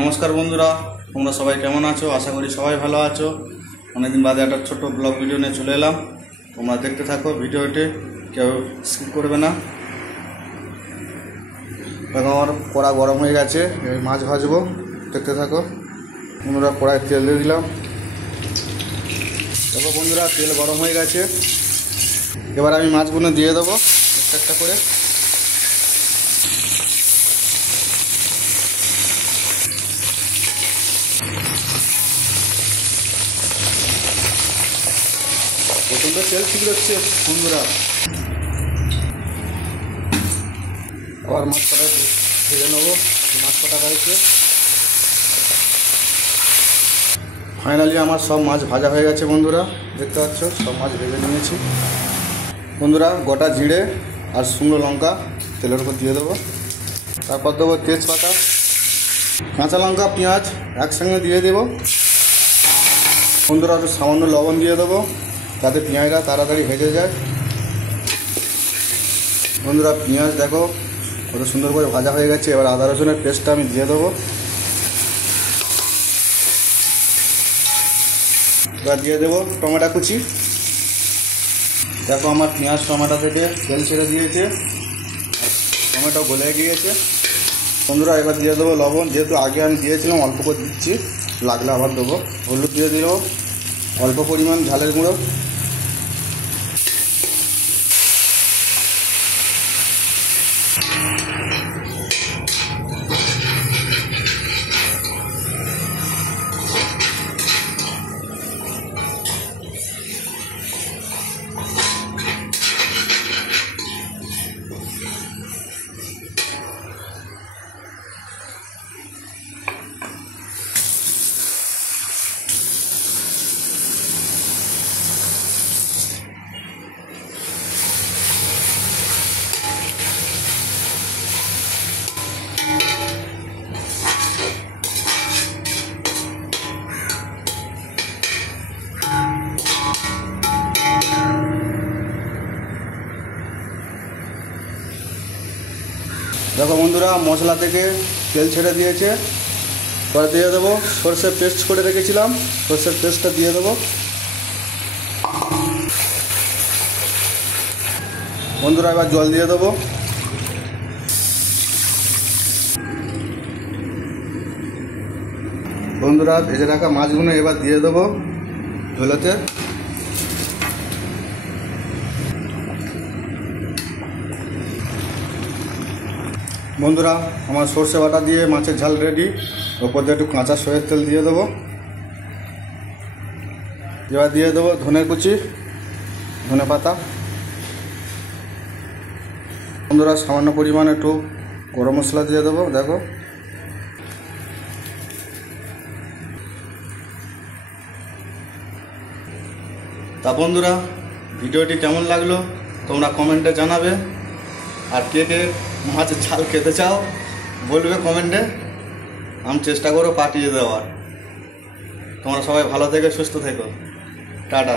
নমস্কার বন্ধুরা, তোমরা সবাই কেমন আছো? আশা করি সবাই ভালো আছো। অনেকদিন বাদে একটা ছোট্ট ব্লগ ভিডিও নিয়ে চলে এলাম। তোমরা দেখতে থাকো ভিডিওটি, কেউ স্কিপ করবে না। এখন আমার কড়া গরম হয়ে গেছে, এই মাছ ভাজবো, দেখতে থাকো বন্ধুরা। কড়াই তেল দিয়ে দিলাম। দেখো বন্ধুরা, তেল গরম হয়ে গেছে। এবার আমি মাছগুলো দিয়ে দেবো একটা একটা করে। প্রচণ্ড তেল ছিদ্র হচ্ছে বন্ধুরা। আবার মাছ কাটা ভেজে নেবো। মাছ কাটা রয়েছে। ফাইনালি আমার সব মাছ ভাজা হয়ে গেছে বন্ধুরা, দেখতে পাচ্ছ সব মাছ ভেজে নিয়েছি বন্ধুরা। গোটা জিরে আর শুকনো লঙ্কা তেলের উপর দিয়ে দেবো। তারপর দেবো তেজপাতা, কাঁচা লঙ্কা, পেঁয়াজ একসঙ্গে দিয়ে দেবো বন্ধুরা। একটু সামান্য লবণ দিয়ে দেবো যাতে পেঁয়াজটা তাড়াতাড়ি ভেজে যায় বন্ধুরা। পেঁয়াজ দেখো কত সুন্দর করে ভাজা হয়ে গেছে। এবার আদা রসুনের পেস্টটা আমি দিয়ে দেবো। এবার দিয়ে দেবো টমেটো কুচি। দেখো আমার পেঁয়াজ টমেটো থেকে তেল ছেড়ে দিয়েছে, টমেটো গলে গিয়েছে বন্ধুরা। এবার দিয়ে দেবো লবণ, যেহেতু আগে আমি দিয়েছিলাম অল্প করে দিচ্ছি, লাগলে আবার দেবো। হলুদ দিয়ে দিল অল্প পরিমাণ, ঝালের গুঁড়ো। দেখো বন্ধুরা, মশলা থেকে তেল ছেড়ে দিয়েছে। পরে দিয়ে দেবো সরষের পেস্ট করে রেখেছিলাম, সরষের পেস্টটা দিয়ে দেবো বন্ধুরা। এবার জল দিয়ে দেবো বন্ধুরা। ভেজে রাখা মাছগুলো এবার দিয়ে দেবো ঝোলেতে। বন্ধুরা আমার সর্ষে বাটা দিয়ে মাছের ঝাল রেডি। ওপর দিয়ে একটু কাঁচা সয়ের তেল দিয়ে দেবো। এবার দিয়ে দেবো ধনের কুচি, ধনে পাতা বন্ধুরা। সামান্য পরিমাণ একটু গরম মশলা দিয়ে দেবো। দেখো তা বন্ধুরা, ভিডিওটি কেমন লাগলো তোমরা কমেন্টে জানাবে। আর কে কে মাছের ঝাল খেতে চাও বলবে কমেন্টে, আমি চেষ্টা করবো পাঠিয়ে দেওয়ার। তোমরা সবাই ভালো থেকো, সুস্থ থেকো, টাটা।